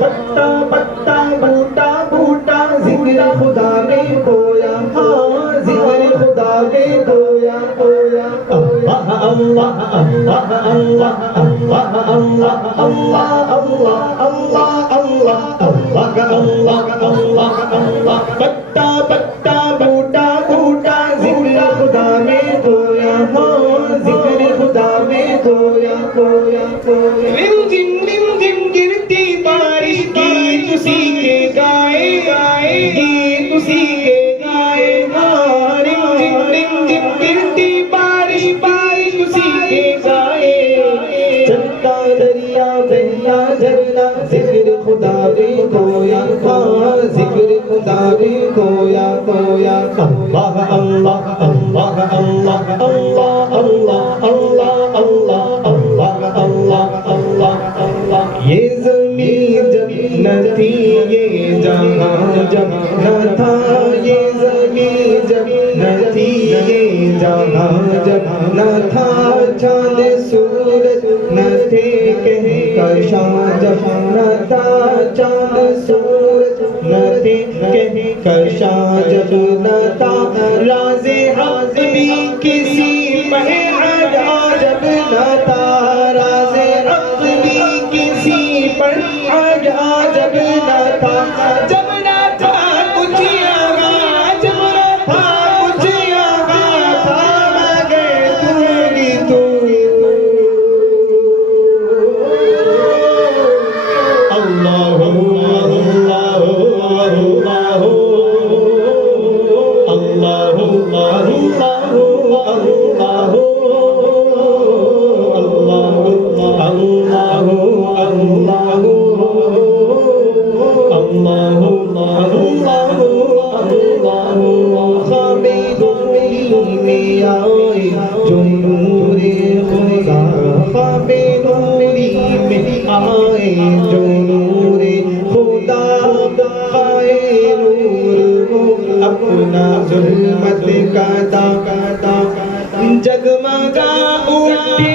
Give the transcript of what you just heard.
पत्ता पत्ता बूटा बूटा जिक्र खुदा में खोया, जिक्र खुदा में खोया खोया। अल्लाह अल्लाह अल्लाह अल्लाह अल्लाह अल्लाह अल्लाह अल्लाह अल्लाह अल्लाह अल्लाह अल्लाह अल्लाह अल्लाह। पत्ता पत्ता बूटा बूटा जिक्र खुदा में खोया, जिक्र खुदा में खोया खोया खोया। रिम जिम गिरती बारिश गीत उसी के गाए गाए, गीत उसी के गाए। रिम जिम गिरती बारिश बारिश उसी के गाए। चलता दरिया बहता झरना जिक्र खुदा में खोया, जिक्र खुदा में खोया खोया। अल्लाह अल्लाह अल्लाह अल्लाह अल्लाह अल्लाह अल्लाह अल्लाह अल्लाह अल्लाह अल्लाह अल्लाह। ये ज़मीन जब न थी, ये जहां जब न था, ये ज़मीन जब न थी, ये जहां जब न था। चाँद सूरज न थे कहीं कशां जब न था, चाँद सूरज न थे कहीं कशां जब न था। राज़े हक़ भी किसी में जब न था, राज़े हक़ भी किसी पर जब न था। जब न था कुछ यहाँ, जब न था कुछ यहाँ था, मगर तू ही तू। अल्लाह अल्लाह अल्लाह अल्लाह अल्लाह अपना ज़ुल्मत का दागा जगमगा उठे